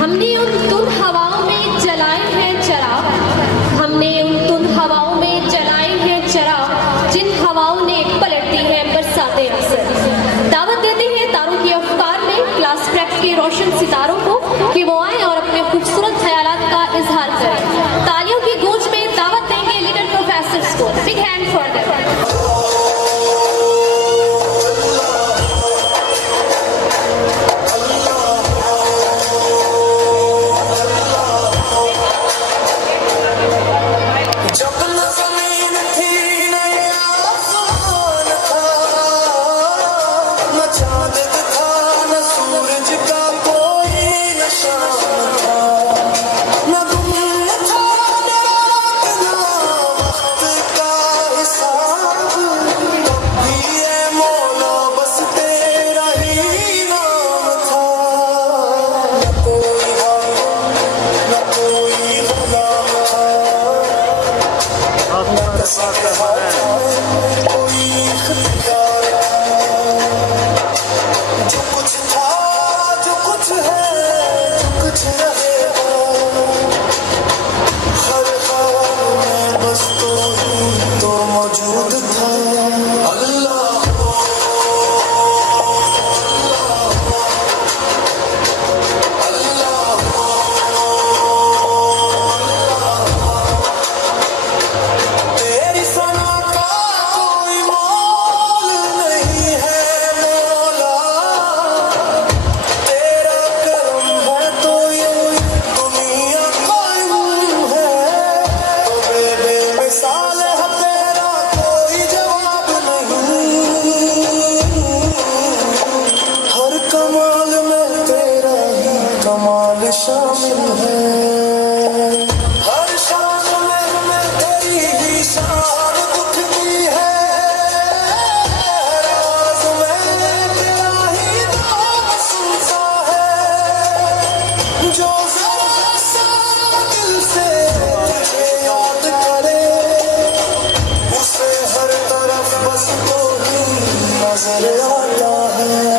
हमने उन तुन हवाओं में जलाए हैं चराग, हमने उन तुन हवाओं में जलाए हैं चराग, जिन हवाओं ने पलट दी है बरसाते अक्सर। दावत देते हैं तारों की अफ्कार में क्लास प्रेप के रोशन सितारों को कि वो आए और अपने खूबसूरत ख्यालात का इजहार करें। तालियों की गूंज में दावत देंगे लिटिल प्रोफेसर्स को। Big hand for them. शामिल है हर शाम में तेरी ही शान उठती है, राज में तेरा ही नाम सुनता है। जो जरा सा दिल से तुझे याद करे, उसे हर तरफ बस तो ही नजर आता है।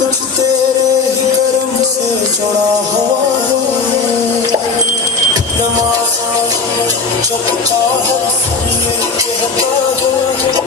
कुछ तेरे ही कर्म से जुड़ा हुआ है, नमाज़ चुपता है ये कहता है।